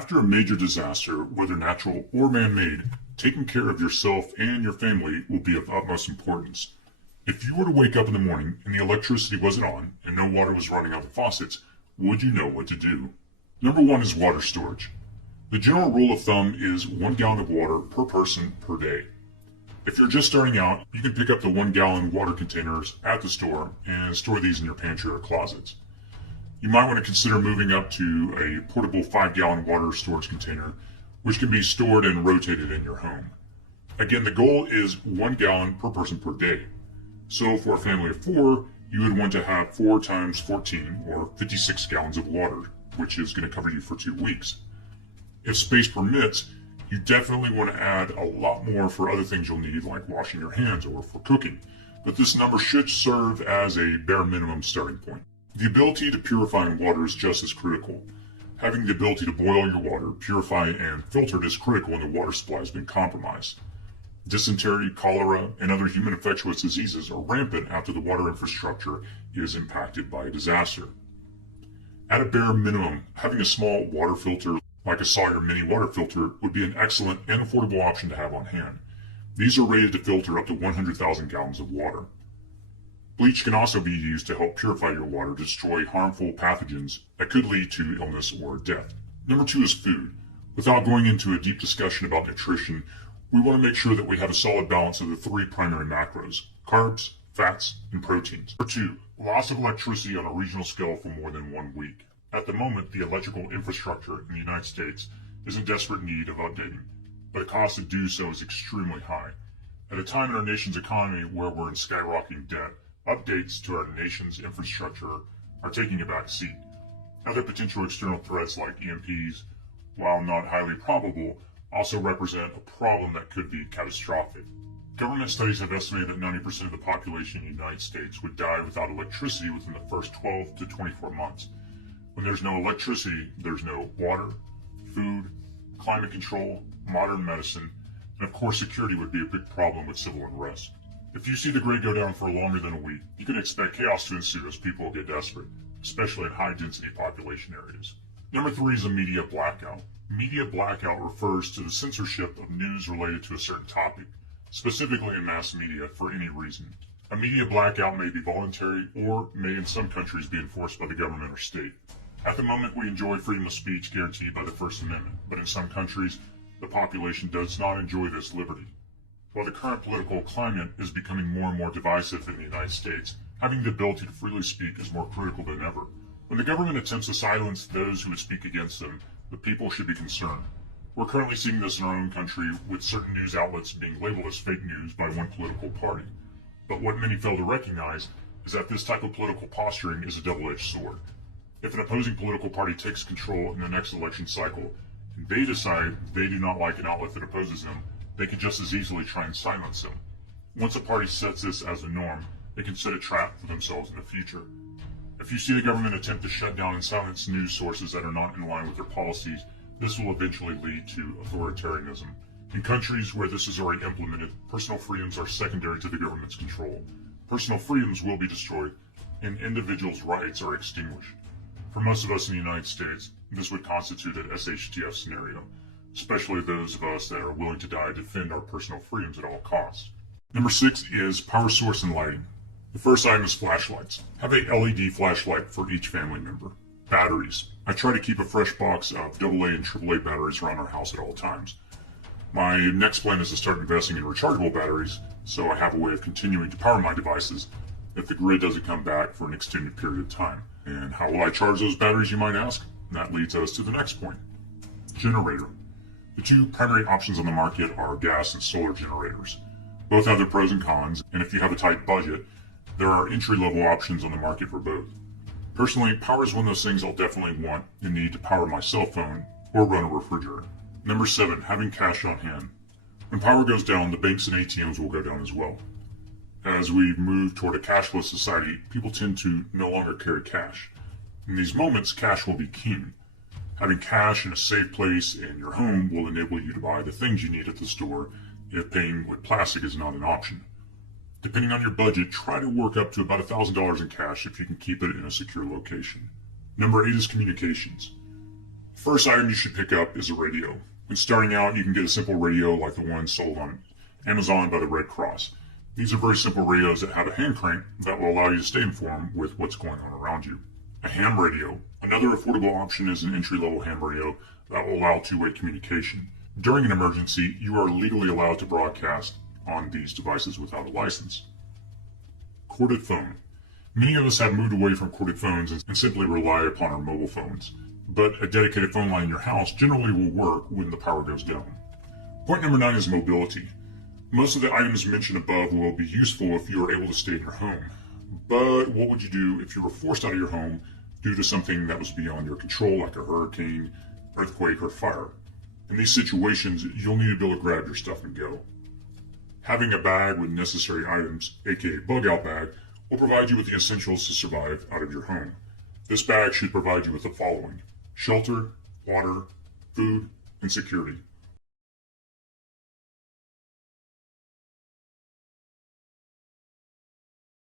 After a major disaster, whether natural or man-made, taking care of yourself and your family will be of utmost importance. If you were to wake up in the morning and the electricity wasn't on and no water was running out of the faucets, would you know what to do? Number one is water storage. The general rule of thumb is 1 gallon of water per person per day. If you're just starting out, you can pick up the 1 gallon water containers at the store and store these in your pantry or closets. You might want to consider moving up to a portable 5 gallon water storage container, which can be stored and rotated in your home. Again, the goal is 1 gallon per person per day. So for a family of 4, you would want to have 4 times 14 or 56 gallons of water, which is going to cover you for 2 weeks. If space permits, you definitely want to add a lot more for other things you'll need, like washing your hands or for cooking, but this number should serve as a bare minimum starting point. The ability to purify water is just as critical. Having the ability to boil your water, purify and filter it is critical when the water supply has been compromised. Dysentery, cholera, and other human infectious diseases are rampant after the water infrastructure is impacted by a disaster. At a bare minimum, having a small water filter like a Sawyer mini water filter would be an excellent and affordable option to have on hand. These are rated to filter up to 100,000 gallons of water. Bleach can also be used to help purify your water to destroy harmful pathogens that could lead to illness or death. Number 2 is food. Without going into a deep discussion about nutrition, we want to make sure that we have a solid balance of the 3 primary macros: carbs, fats, and proteins. Number 2, loss of electricity on a regional scale for more than 1 week. At the moment, the electrical infrastructure in the United States is in desperate need of updating, but the cost to do so is extremely high. At a time in our nation's economy where we're in skyrocketing debt, updates to our nation's infrastructure are taking a back seat. Other potential external threats like EMPs, while not highly probable, also represent a problem that could be catastrophic. Government studies have estimated that 90% of the population in the United States would die without electricity within the first 12 to 24 months. When there's no electricity, there's no water, food, climate control, modern medicine, and of course security would be a big problem with civil unrest. If you see the grid go down for longer than a week, you can expect chaos to ensue as people get desperate, especially in high-density population areas. Number 3 is a media blackout. Media blackout refers to the censorship of news related to a certain topic, specifically in mass media, for any reason. A media blackout may be voluntary or may in some countries be enforced by the government or state. At the moment, we enjoy freedom of speech guaranteed by the First Amendment, but in some countries, the population does not enjoy this liberty. While the current political climate is becoming more and more divisive in the United States, having the ability to freely speak is more critical than ever. When the government attempts to silence those who would speak against them, the people should be concerned. We're currently seeing this in our own country, with certain news outlets being labeled as fake news by one political party. But what many fail to recognize is that this type of political posturing is a double-edged sword. If an opposing political party takes control in the next election cycle, and they decide they do not like an outlet that opposes them, they can just as easily try and silence them. Once a party sets this as a norm, they can set a trap for themselves in the future. If you see the government attempt to shut down and silence news sources that are not in line with their policies, this will eventually lead to authoritarianism. In countries where this is already implemented, personal freedoms are secondary to the government's control. Personal freedoms will be destroyed, and individuals' rights are extinguished. For most of us in the United States, this would constitute an SHTF scenario, especially those of us that are willing to die to defend our personal freedoms at all costs. Number 6 is power source and lighting. The first item is flashlights. Have a LED flashlight for each family member. Batteries. I try to keep a fresh box of AA and AAA batteries around our house at all times. My next plan is to start investing in rechargeable batteries, so I have a way of continuing to power my devices if the grid doesn't come back for an extended period of time. And how will I charge those batteries, you might ask? And that leads us to the next point. Generator. The 2 primary options on the market are gas and solar generators. Both have their pros and cons, and if you have a tight budget, there are entry-level options on the market for both. Personally, power is one of those things I'll definitely want and need to power my cell phone or run a refrigerator. Number 7, having cash on hand. When power goes down, the banks and ATMs will go down as well. As we move toward a cashless society, people tend to no longer carry cash. In these moments, cash will be king. Having cash in a safe place in your home will enable you to buy the things you need at the store if paying with plastic is not an option. Depending on your budget, try to work up to about $1,000 in cash if you can keep it in a secure location. Number 8 is communications. First item you should pick up is a radio. When starting out, you can get a simple radio like the one sold on Amazon by the Red Cross. These are very simple radios that have a hand crank that will allow you to stay informed with what's going on around you. A ham radio. Another affordable option is an entry-level ham radio that will allow two-way communication. During an emergency, you are legally allowed to broadcast on these devices without a license. Corded phone. Many of us have moved away from corded phones and simply rely upon our mobile phones. But a dedicated phone line in your house generally will work when the power goes down. Point number 9 is mobility. Most of the items mentioned above will be useful if you are able to stay in your home. But what would you do if you were forced out of your home due to something that was beyond your control, like a hurricane, earthquake, or fire? In these situations, you'll need to be able to grab your stuff and go. Having a bag with necessary items, aka bug out bag, will provide you with the essentials to survive out of your home. This bag should provide you with the following: shelter, water, food, and security.